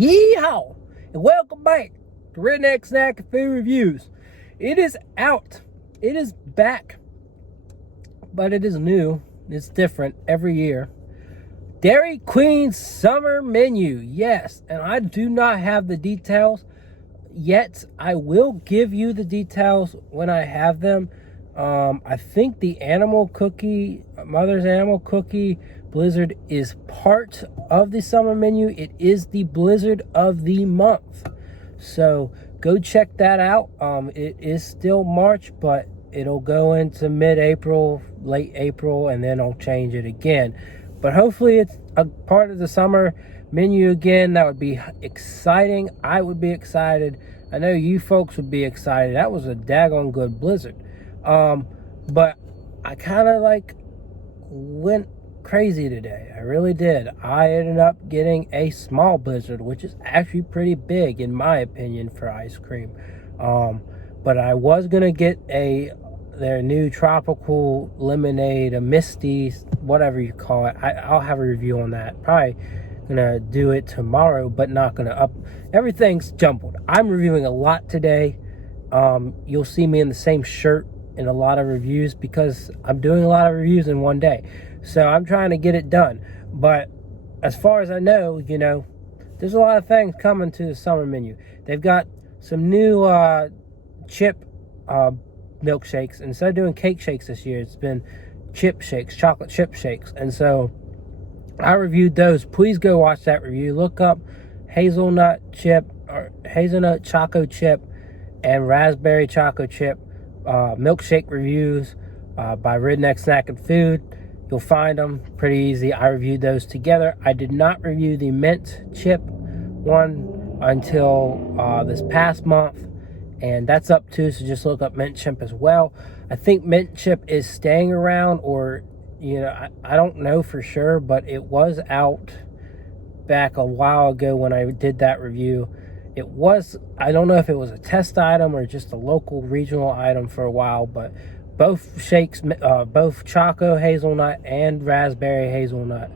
Yeehaw! And welcome back to Redneck Snack and Food Reviews. It is out. It is back. But it is new. It's different every year. Dairy Queen Summer Menu. Yes, and I do not have the details yet. I will give you the details when I have them. I think the animal cookie, Mother's Animal Cookie Blizzard is part of the summer menu. It is the Blizzard of the month. So go check that out. It is still March, but it'll go into mid-April, late April, and then I'll change it again. But hopefully it's a part of the summer menu again. That would be exciting. I would be excited. I know you folks would be excited. That was a daggone good Blizzard. But I kind of went crazy today. I really did. I ended up getting a small Blizzard, which is actually pretty big in my opinion for ice cream. But I was gonna get their new tropical lemonade, a misty, whatever you call it. I'll have a review on that. Probably gonna do it tomorrow, but not gonna up. Everything's jumbled. I'm reviewing a lot today. You'll see me in the same shirt in a lot of reviews because I'm doing a lot of reviews in one day. So I'm trying to get it done. But as far as I know, there's a lot of things coming to the summer menu. They've got some new chip milkshakes. Instead of doing cake shakes this year, it's been chip shakes, chocolate chip shakes. And so I reviewed those. Please go watch that review. Look up hazelnut chip or hazelnut choco chip and raspberry choco chip milkshake reviews by Redneck Snack and Food. You'll find them pretty easy. I reviewed those together. I did not review the mint chip one until this past month, and that's up too, so just look up mint chip as well. I think mint chip is staying around, or I don't know for sure, but it was out back a while ago when I did that review. It was, I don't know if it was a test item or just a local regional item for a while, but both shakes, both choco hazelnut and raspberry hazelnut,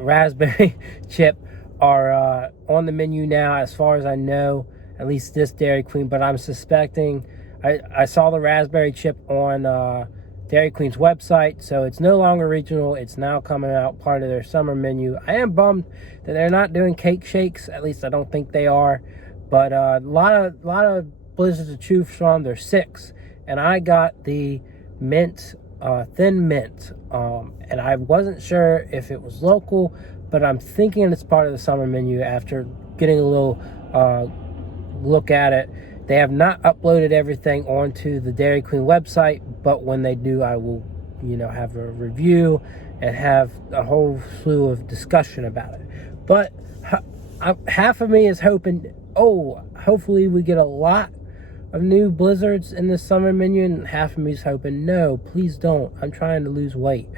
raspberry chip are on the menu now, as far as I know, at least this Dairy Queen. But I'm suspecting, I saw the raspberry chip on Dairy Queen's website, so it's no longer regional. It's now coming out part of their summer menu. I am bummed that they're not doing cake shakes. At least I don't think they are. But a lot of Blizzards to choose from. There's 6, and I got the mint, thin mint, and I wasn't sure if it was local, but I'm thinking it's part of the summer menu after getting a little look at it. They have not uploaded everything onto the Dairy Queen website, but when they do, I will have a review and have a whole slew of discussion about it. But half of me is hoping, hopefully we get a lot of new Blizzards in the summer menu, and half of me is hoping, no, please don't. I'm trying to lose weight.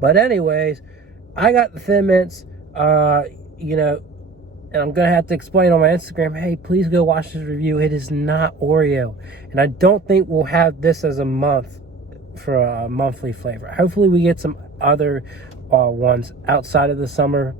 But anyways, I got the Thin Mints, and I'm going to have to explain on my Instagram, hey, please go watch this review. It is not Oreo. And I don't think we'll have this as a month for a monthly flavor. Hopefully we get some other ones outside of the summer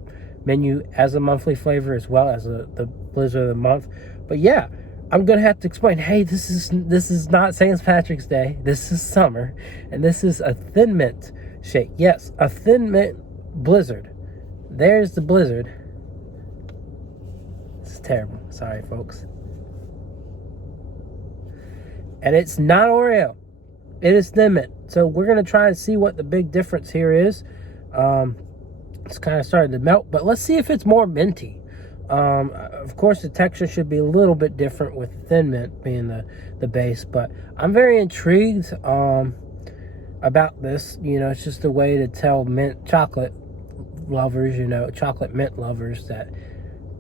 menu as a monthly flavor, as well as the Blizzard of the month. But yeah, I'm going to have to explain, hey, this is not St. Patrick's Day. This is summer. And this is a Thin Mint shake. Yes, a Thin Mint Blizzard. There's the Blizzard. It's terrible. Sorry, folks. And it's not Oreo. It is Thin Mint. So we're going to try and see what the big difference here is. It's kind of starting to melt, but let's see if it's more minty. Of course, the texture should be a little bit different with Thin Mint being the base, but I'm very intrigued about this. It's just a way to tell mint chocolate lovers, chocolate mint lovers, that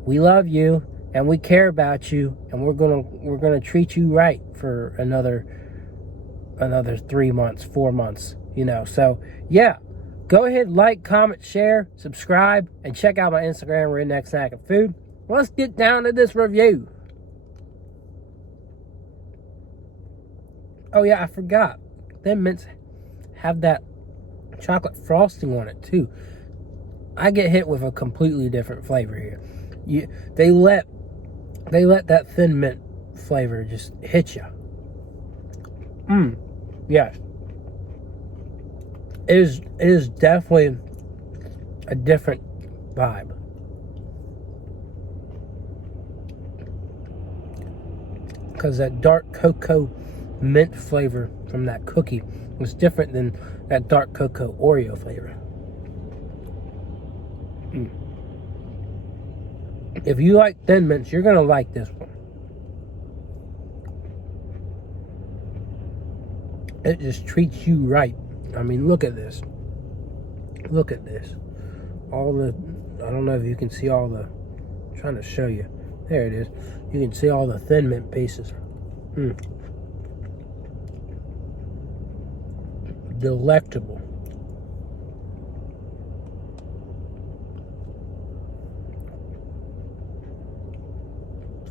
we love you and we care about you, and we're gonna treat you right for another 3 months, 4 months. So yeah. Go ahead, like, comment, share, subscribe, and check out my Instagram, Redneck Snack and Food. Let's get down to this review. Oh yeah, I forgot. Thin Mints have that chocolate frosting on it too. I get hit with a completely different flavor here. They let that thin mint flavor just hit you. Yes. It is definitely a different vibe. Because that dark cocoa mint flavor from that cookie was different than that dark cocoa Oreo flavor. If you like Thin Mints, you're going to like this one. It just treats you right. I mean, look at this. Look at this. All the, I don't know if you can see all the, I'm trying to show you. There it is. You can see all the Thin Mint pieces. Delectable.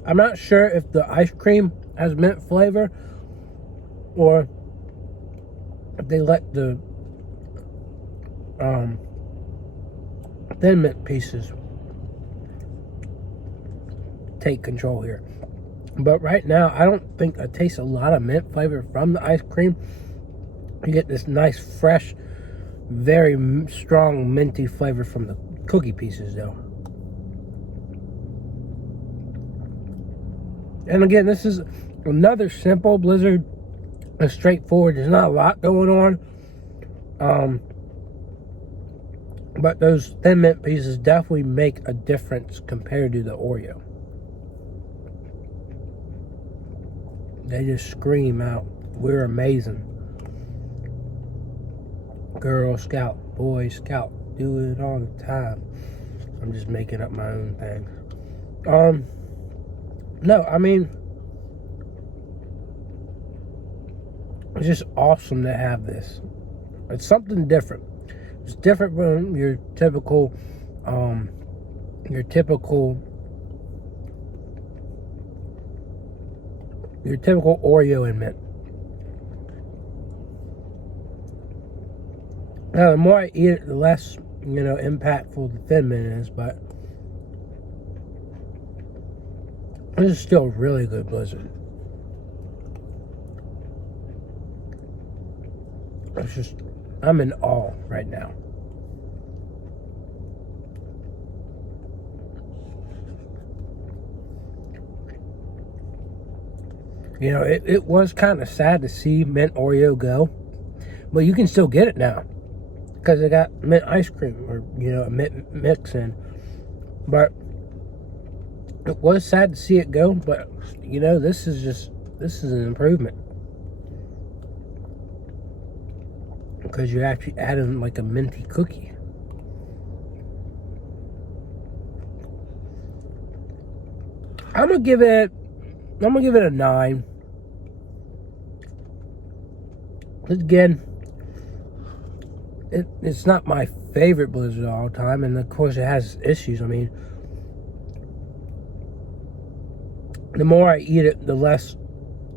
I'm not sure if the ice cream has mint flavor or if they let the Thin Mint pieces take control here. But right now, I don't think I taste a lot of mint flavor from the ice cream. You get this nice, fresh, very strong minty flavor from the cookie pieces, though. And again, this is another simple Blizzard. It's straightforward. There's not a lot going on. But those Thin Mint pieces definitely make a difference compared to the Oreo. They just scream out, we're amazing. Girl Scout, Boy Scout, do it all the time. I'm just making up my own thing. No, I mean, it's just awesome to have this. It's something different. It's different from your typical Oreo and mint. Now, the more I eat it, the less, impactful the Thin Mint is, but this is still really good Blizzard. It's just, I'm in awe right now. It was kind of sad to see mint Oreo go, but you can still get it now because they got mint ice cream or, a mint mix in. But it was sad to see it go, but, this is an improvement. Because you actually added like a minty cookie. I'm gonna give it a 9. Again, it's not my favorite Blizzard all the time, and of course it has issues. I mean, the more I eat it, the less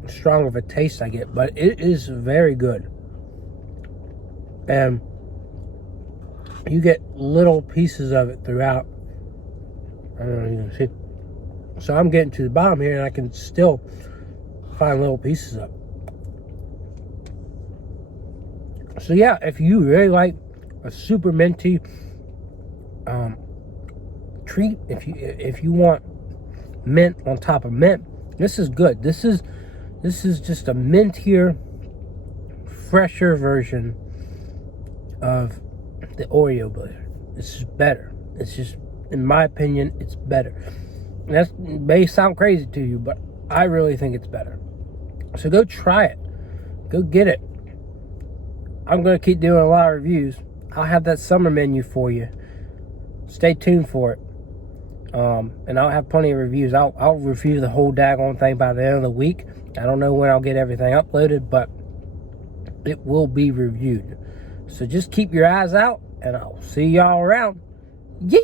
strong of a taste I get, but it is very good. And you get little pieces of it throughout. I don't know if you can see. So I'm getting to the bottom here, and I can still find little pieces of it. So yeah, if you really like a super minty treat, if you want mint on top of mint, this is good. This is just a mintier, fresher version of the Oreo Blizzard. This is better. It's just, in my opinion, it's better. And that may sound crazy to you, but I really think it's better. So go try it. Go get it. I'm going to keep doing a lot of reviews. I'll have that summer menu for you. Stay tuned for it. And I'll have plenty of reviews. I'll review the whole daggone thing by the end of the week. I don't know when I'll get everything uploaded, but it will be reviewed. So just keep your eyes out, and I'll see y'all around. Yay!